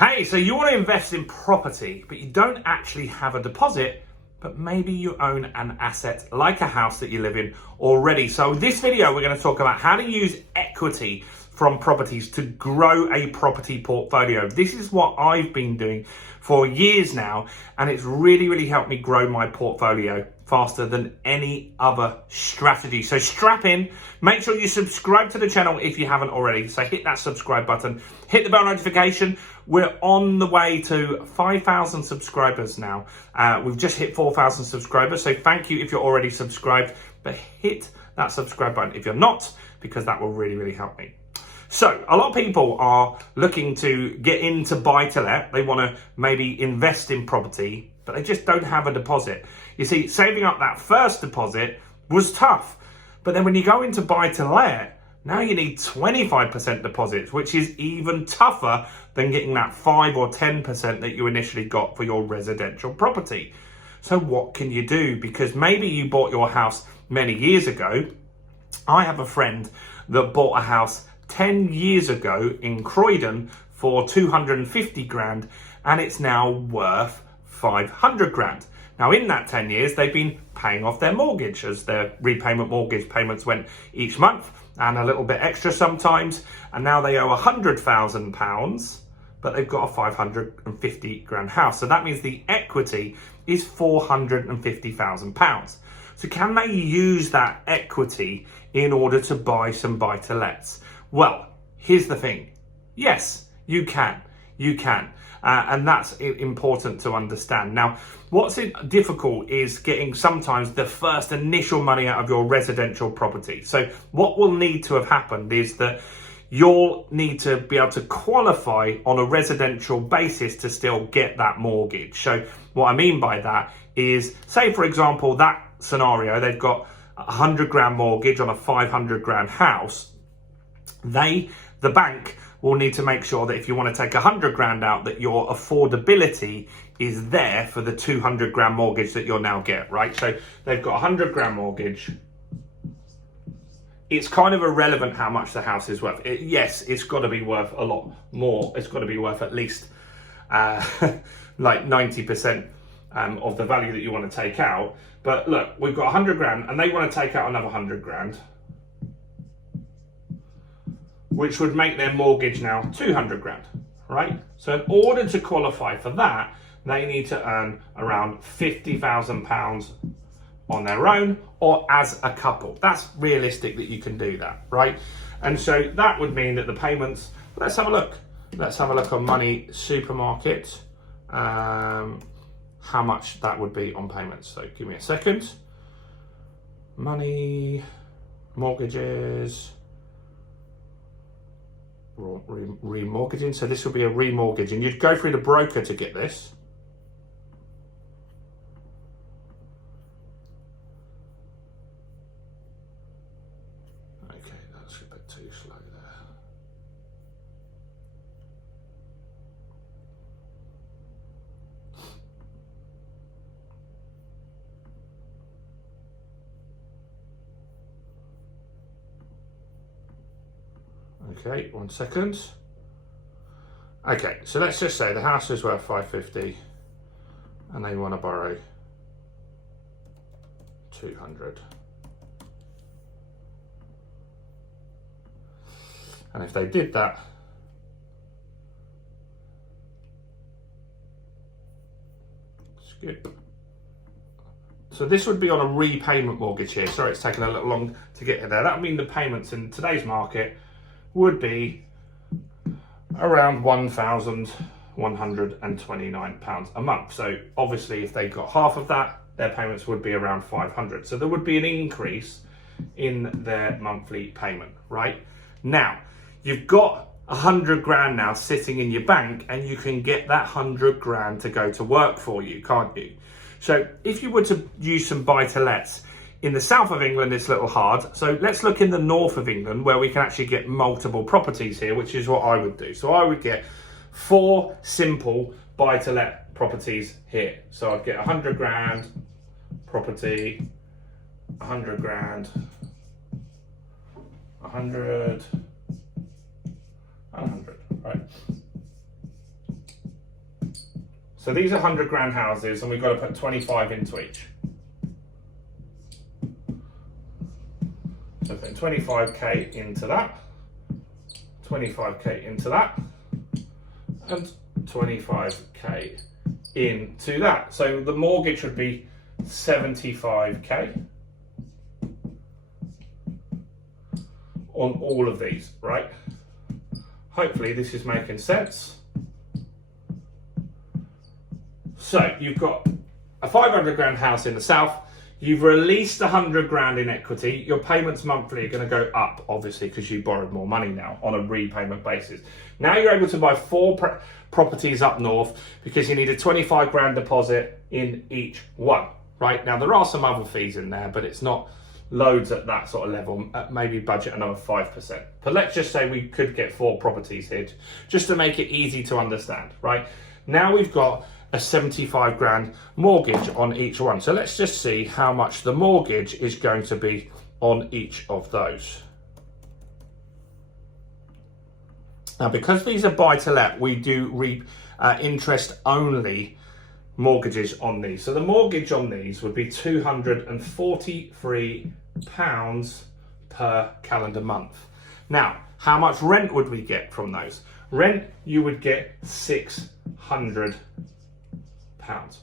Hey, so you want to invest in property, but you don't actually have a deposit, but maybe you own an asset like a house that you live in already. So this video, we're going to talk about how to use equity from properties to grow a property portfolio. This is what I've been doing for years now, and it's really helped me grow my portfolio faster than any other strategy. So strap in, make sure you subscribe to the channel if you haven't already. So hit that subscribe button, hit the bell notification. We're on the way to 5,000 subscribers now. We've just hit 4,000 subscribers. So thank you if you're already subscribed, but hit that subscribe button if you're not, because that will really help me. So a lot of people are looking to get into buy to let. They want to maybe invest in property, but they just don't have a deposit. You see, saving up that first deposit was tough. But then when you go into buy to let, now you need 25% deposits, which is even tougher than getting that 5 or 10% that you initially got for your residential property. So what can you do? Because maybe you bought your house many years ago. I have a friend that bought a house 10 years ago in Croydon for 250 grand, and it's now worth 500 grand. Now in that 10 years, they've been paying off their mortgage as their repayment mortgage payments went each month and a little bit extra sometimes. And now they owe £100,000, but they've got a 550 grand house. So that means the equity is £450,000. So can they use that equity in order to buy some buy-to-lets? Well, here's the thing. Yes, you can. You can. And that's important to understand. Now, what's difficult is getting sometimes the first initial money out of your residential property. So what will need to have happened is that you'll need to be able to qualify on a residential basis to still get that mortgage. So what I mean by that is, say, for example, that scenario, they've got a 100 grand mortgage on a 500 grand house. The bank will need to make sure that if you want to take 100 grand out, that your affordability is there for the 200 grand mortgage that you'll now get, right? So they've got a 100 grand mortgage. It's kind of irrelevant how much the house is worth. Yes, it's got to be worth a lot more. It's got to be worth at least like 90% of the value that you want to take out. But look, we've got 100 grand and they want to take out another 100 grand. Which would make their mortgage now 200 grand, right? So in order to qualify for that, they need to earn around £50,000 on their own or as a couple. That's realistic that you can do that, right? And so that would mean that the payments, let's have a look. Let's have a look on Money Supermarket, how much that would be on payments. So give me a second. Money, mortgages, remortgaging. So this will be a remortgage, and you'd go through the broker to get this. Okay, that's a bit too slow there. Okay, 1 second. Okay, so let's just say the house is worth 550 and they want to borrow 200. And if they did that, skip. So this would be on a repayment mortgage here. Sorry, it's taken a little long to get there. That would mean the payments in today's market would be around £1,129 a month. So obviously if they got half of that, their payments would be around 500. So there would be an increase in their monthly payment, right? Now, you've got 100 grand now sitting in your bank, and you can get that 100 grand to go to work for you, can't you? So if you were to use some buy-to-lets, in the south of England, it's a little hard. So let's look in the north of England where we can actually get multiple properties here, which is what I would do. So I would get 4 simple buy-to-let properties here. So I'd get 100 grand property, 100 grand, 100, 100, right? So these are 100 grand houses and we've got to put 25 into each. So put 25k into that, 25k into that, and 25k into that. So the mortgage would be 75k on all of these, right? Hopefully this is making sense. So you've got a 500 grand house in the south, you've released 100 grand in equity, your payments monthly are going to go up, obviously, because you borrowed more money now on a repayment basis. Now you're able to buy 4 properties up north because you need a 25 grand deposit in each one, right? Now there are some other fees in there, but it's not loads at that sort of level, maybe budget another 5%. But let's just say we could get 4 properties here, just to make it easy to understand, right? Now we've got a 75 grand mortgage on each one. So let's just see how much the mortgage is going to be on each of those. Now, because these are buy to let, we do interest only mortgages on these. So the mortgage on these would be £243 per calendar month. Now, how much rent would we get from those? Rent, you would get £600,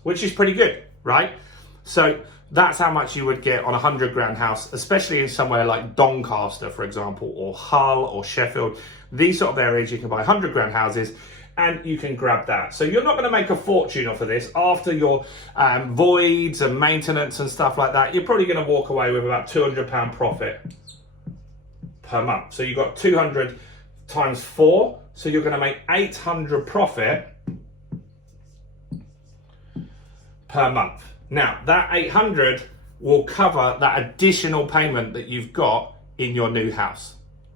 which is pretty good, right? So that's how much you would get on a 100 grand house, especially in somewhere like Doncaster, for example, or Hull or Sheffield. These sort of areas, you can buy 100 grand houses and you can grab that. So you're not going to make a fortune off of this. After your voids and maintenance and stuff like that, you're probably going to walk away with about £200 profit per month. So you've got 200 times 4, so you're going to make 800 profit per month. Now, that 800 will cover that additional payment that you've got in your new house,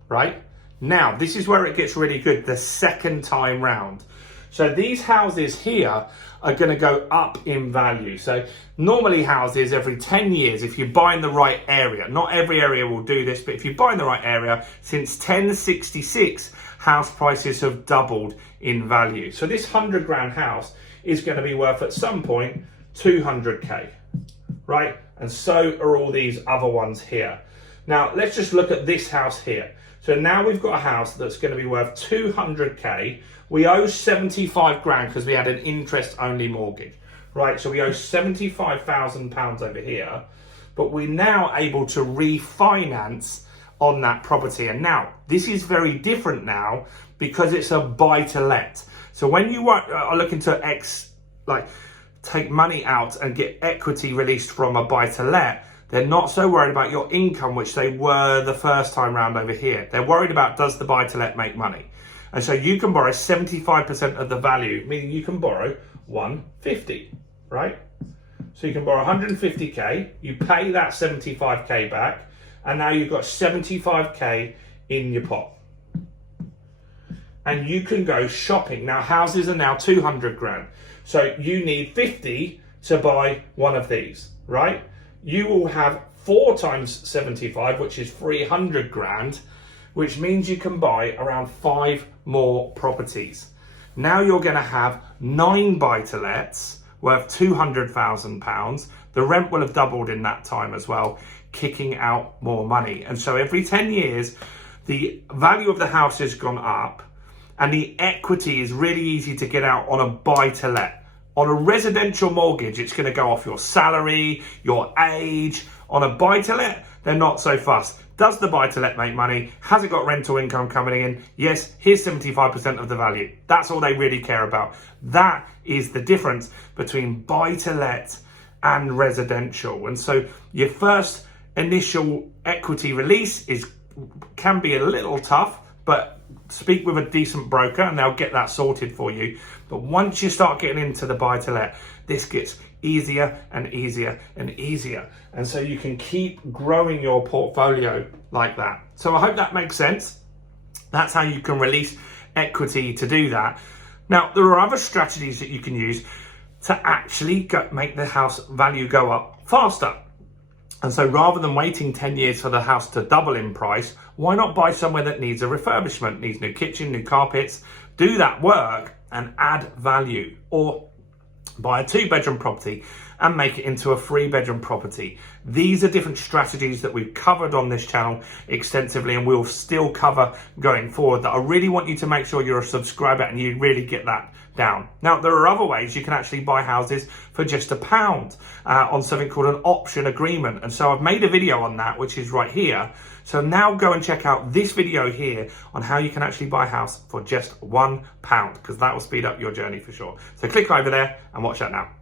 right? Now, this is where it gets really good the second time round. So these houses here are going to go up in value. So normally houses every 10 years, if you buy in the right area, not every area will do this, but if you buy in the right area, since 1066, house prices have doubled in value. So this 100 grand house is going to be worth at some point 200k, right? And so are all these other ones here. Now, let's just look at this house here. So now we've got a house that's going to be worth 200k. We owe 75 grand because we had an interest only mortgage, right? So we owe £75,000 over here, but we're now able to refinance on that property. And now this is very different now because it's a buy to let. So when you are looking to take money out and get equity released from a buy to let, they're not so worried about your income, which they were the first time round over here. They're worried about, does the buy to let make money? And so you can borrow 75% of the value, meaning you can borrow 150, right? So you can borrow 150k, you pay that 75k back, and now you've got 75k in your pot. And you can go shopping. Now houses are now 200 grand. So you need 50 to buy one of these, right? You will have 4 times 75, which is 300 grand, which means you can buy around 5 more properties. Now you're going to have 9 buy-to-lets worth £200,000. The rent will have doubled in that time as well, kicking out more money. And so every 10 years, the value of the house has gone up, and the equity is really easy to get out on a buy-to-let. On a residential mortgage, it's going to go off your salary, your age. On a buy-to-let, they're not so fussed. Does the buy-to-let make money? Has it got rental income coming in? Yes, here's 75% of the value. That's all they really care about. That is the difference between buy-to-let and residential. And so your first initial equity release can be a little tough, but speak with a decent broker and they'll get that sorted for you. But once you start getting into the buy-to-let, this gets easier and easier and easier. And so you can keep growing your portfolio like that. So I hope that makes sense. That's how you can release equity to do that. Now, there are other strategies that you can use to actually make the house value go up faster. And so rather than waiting 10 years for the house to double in price, why not buy somewhere that needs a refurbishment, needs new kitchen, new carpets, do that work and add value? Or buy a 2-bedroom property and make it into a 3-bedroom property. These are different strategies that we've covered on this channel extensively and we'll still cover going forward, that I really want you to make sure you're a subscriber and you really get that down. Now, there are other ways you can actually buy houses for just £1 on something called an option agreement. And so I've made a video on that, which is right here. So now go and check out this video here on how you can actually buy a house for just £1, because that will speed up your journey for sure. So click over there and watch that now.